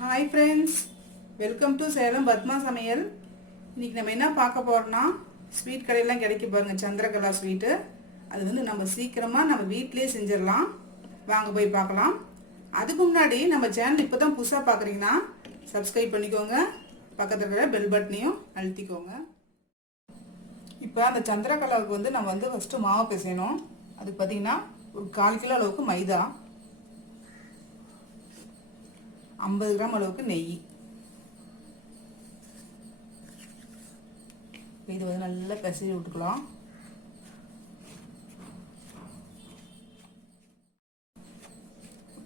Hi friends, welcome to Salem Padma சமையல். இன்றைக்கி நம்ம என்ன பார்க்க போகிறோம்னா, ஸ்வீட் கடையெல்லாம் கிடைக்க பாருங்கள், சந்திரகலா ஸ்வீட்டு. அது வந்து நம்ம சீக்கிரமாக நம்ம வீட்டிலே செஞ்சிடலாம். வாங்க போய் பார்க்கலாம். அதுக்கு முன்னாடி நம்ம சேனல் இப்போ தான் புதுசாக பார்க்குறீங்கன்னா சப்ஸ்கிரைப் பண்ணிக்கோங்க, பக்கத்தில் இருக்கிற பெல் பட்டனையும் அழுத்திக்கோங்க. இப்போ அந்த சந்திரகலாவுக்கு வந்து நம்ம வந்து ஃபஸ்ட்டு மாவு பிசையணும். அதுக்கு பார்த்திங்கன்னா ஒரு 1/4 கிலோ அளவுக்கு மைதா, 50 கிராம் அளவுக்கு நெய். இது வந்து நல்லா பிசைஞ்சு விட்டுக்கலாம்.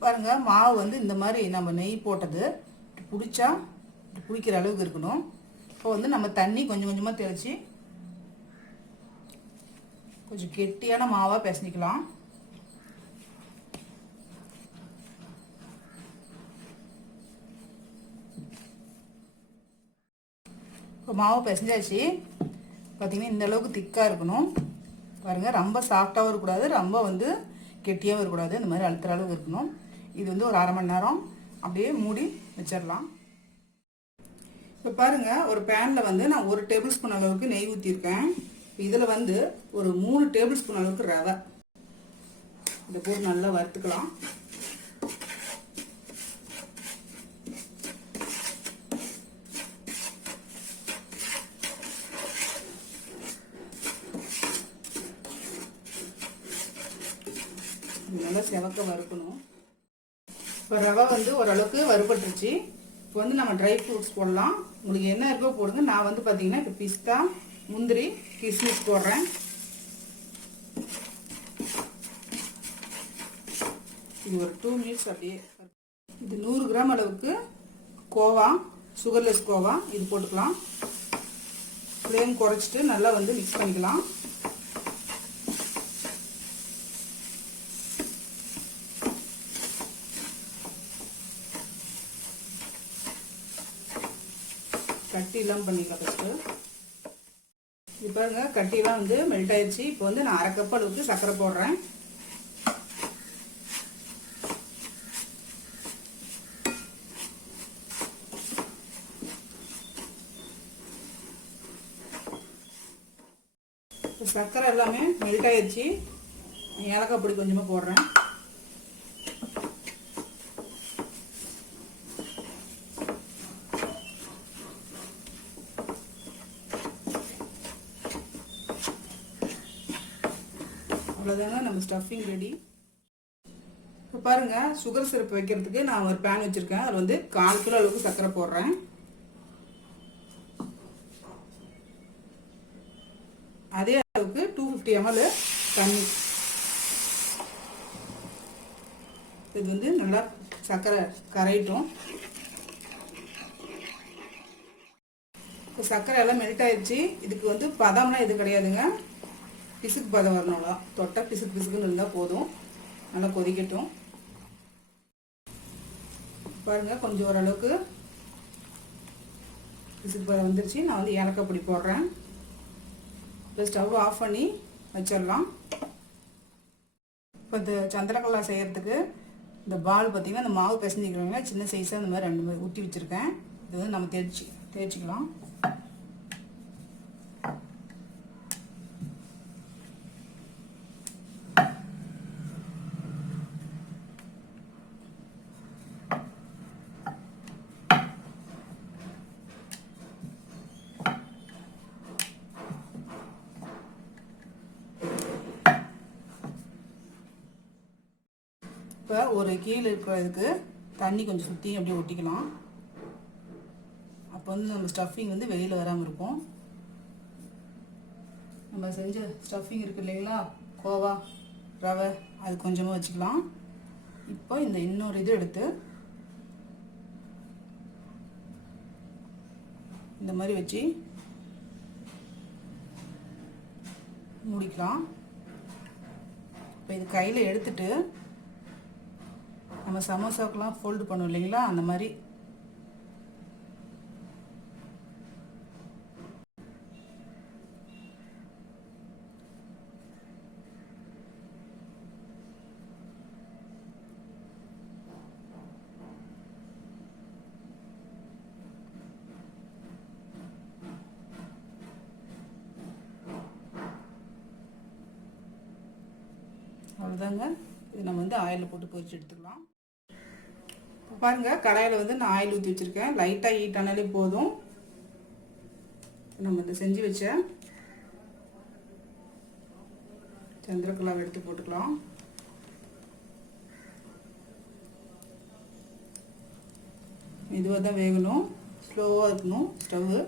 பாருங்க, மாவு வந்து இந்த மாதிரி நம்ம நெய் போட்டது பிடிச்சா பிடிக்கிற அளவுக்கு இருக்கணும். இப்போ வந்து நம்ம தண்ணி கொஞ்சம் கொஞ்சமாக தெளித்து கொஞ்சம் கெட்டியான மாவாக பிசைஞ்சிக்கலாம். இப்போ மாவு பிசைஞ்சாச்சு. பார்த்திங்கன்னா இந்த அளவுக்கு திக்காக இருக்கணும். பாருங்கள், ரொம்ப சாஃப்டாகவும் இருக்கக்கூடாது, ரொம்ப வந்து கெட்டியாகவும் இருக்கக்கூடாது. இந்த மாதிரி அழுத்துற அளவுக்கு இருக்கணும். இது வந்து ஒரு 1/2 மணி நேரம் அப்படியே மூடி வச்சிடலாம். இப்போ பாருங்கள், ஒரு பேனில் வந்து நான் 1 டேபிள் ஸ்பூன் அளவுக்கு நெய் ஊற்றிருக்கேன். இதில் வந்து ஒரு 3 டேபிள் ஸ்பூன் அளவுக்கு ரவை இதை போட்டு நல்லா வறுத்துக்கலாம். நல்லா செவக்க வறுக்கணும். இப்போ ரவை வந்து ஓரளவுக்கு வறுபட்டுருச்சு. இப்போ வந்து நம்ம ட்ரை ஃப்ரூட்ஸ் போடலாம். உங்களுக்கு என்ன இருக்கோ போடுங்க. நான் வந்து பார்த்தீங்கன்னா இப்போ பிஸ்தா, முந்திரி, கிஸ்மிஸ் போடுறேன். இது ஒரு 2 மினிட்ஸ் அப்படியே. இது 100 கிராம் அளவுக்கு கோவா, சுகர்லெஸ் கோவா, இது போட்டுக்கலாம். ஃப்ளேம் குறைச்சிட்டு நல்லா வந்து மிக்ஸ் பண்ணிக்கலாம். கட்டிலாம் பண்ணிக்கலாம் ஃபஸ்ட்டு. இப்போ பாருங்க, கட்டிலாம் வந்து மெல்ட் ஆயிடுச்சு. இப்போ வந்து நான் 1/2 கப் அளவுக்கு சர்க்கரை போடுறேன். இப்போ சர்க்கரை எல்லாமே மெல்ட் ஆயிடுச்சு. ஏலக்காய் பொடி கொஞ்சமாக போடுறேன். அவ்வளோதாங்க, நம்ம ஸ்டஃபிங் ரெடி. இப்போ பாருங்கள், சுகர் சிரப் வைக்கிறதுக்கு நான் ஒரு பேன் வச்சுருக்கேன். அதில் வந்து 1/4 கிலோ அளவுக்கு சர்க்கரை போடுறேன். அதே அளவுக்கு 250 ml தண்ணி. இது வந்து நல்லா சர்க்கரை கரையிட்டோம். இப்போ சர்க்கரை எல்லாம் மெல்ட் ஆயிடுச்சு. இதுக்கு வந்து பதம்லாம் இது கிடையாதுங்க, பிசுக்கு பதம் வரணும்ல. தொட்டால் பிசுக்கு பிசுக்குன்னு இருந்தால் போதும். நல்லா கொதிக்கட்டும். பாருங்கள், கொஞ்சம் ஓரளவுக்கு பிசுக்கு பதம் வந்துருச்சு. நான் வந்து ஏலக்காய் பொடி போடுறேன். இப்போ ஸ்டவ் ஆஃப் பண்ணி வச்சிடலாம். இப்போ இந்த சந்திரகலா செய்கிறதுக்கு இந்த பால் பார்த்திங்கன்னா, இந்த மாவு பிசைஞ்சிக்கிறவங்க சின்ன சைஸாக இந்த மாதிரி 2 மாதிரி ஊற்றி வச்சுருக்கேன். இது வந்து நம்ம தேய்ச்சிக்கலாம். இப்போ ஒரு கீழே இருக்கிறதுக்கு தண்ணி கொஞ்சம் சுற்றி அப்படியே ஒட்டிக்கலாம். அப்போ வந்து நம்ம ஸ்டஃபிங் வந்து வெளியில் வராமல் இருக்கும். நம்ம செஞ்ச ஸ்டஃபிங் இருக்குது இல்லைங்களா, கோவா, ரவை, அது கொஞ்சமாக வச்சுக்கலாம். இப்போ இந்த இன்னொரு இது எடுத்து இந்த மாதிரி வச்சு மூடிக்கலாம். இப்போ இது கையில் எடுத்துட்டு நம்ம சமோசாக்கெலாம் ஃபோல்டு பண்ணுவோம் இல்லைங்களா, அந்த மாதிரி அவ்வளோதாங்க. இது நம்ம வந்து ஆயிலில் போட்டு பொரிச்சு எடுத்துக்கலாம். இப்போ பாருங்கள், கடாயில் வந்து நான் ஆயில் ஊற்றி வச்சுருக்கேன். லைட்டாக ஹீட் ஆனாலே போதும். நம்ம இந்த செஞ்சு வச்ச சந்திரகலாவை எடுத்து போட்டுக்கலாம். மெதுவாக தான் வேகணும், ஸ்லோவாக இருக்கணும் ஸ்டவ்வு.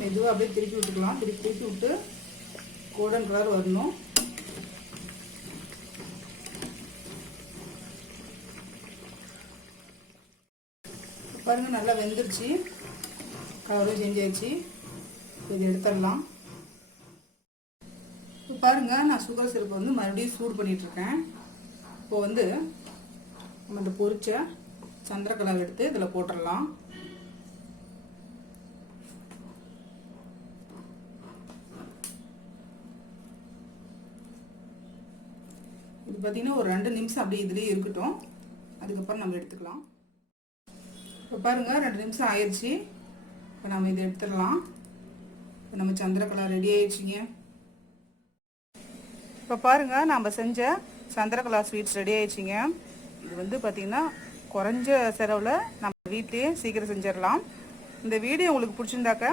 மெதுவாக அப்படியே திருப்பி விட்டுக்கலாம். திருப்பி விட்டு கோல்டன் கலர் வரணும். பாருங்கள், நல்லா வெந்துருச்சு, கலரும் சேஞ்ச் ஆயிடுச்சு. இது எடுத்துடலாம். இப்போ பாருங்கள், நான் சுகர் சிரப்பை வந்து மறுபடியும் சூடு பண்ணிகிட்ருக்கேன். இப்போ வந்து நம்ம இந்த பொரிச்ச சந்திரகலாவை எடுத்து இதில் போட்டுடலாம். இது பார்த்திங்கன்னா ஒரு 2 நிமிஷம் அப்படியே இதுலேயே இருக்கட்டும். அதுக்கப்புறம் நம்ம எடுத்துக்கலாம். இப்போ பாருங்கள், 2 நிமிஷம் ஆயிடுச்சு. இப்போ நம்ம இதை எடுத்துடலாம். இப்போ நம்ம சந்திரகலா ரெடி ஆயிடுச்சிங்க. இப்போ பாருங்கள், நம்ம செஞ்ச சந்திரகலா ஸ்வீட்ஸ் ரெடி ஆயிடுச்சிங்க. இது வந்து பார்த்திங்கன்னா குறைஞ்ச செலவில் நம்ம வீட்லேயே சீக்கிரம் செஞ்சிடலாம். இந்த வீடியோ உங்களுக்கு பிடிச்சிருந்தாக்க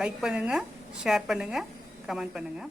லைக் பண்ணுங்கள், ஷேர் பண்ணுங்கள், கமெண்ட் பண்ணுங்கள்.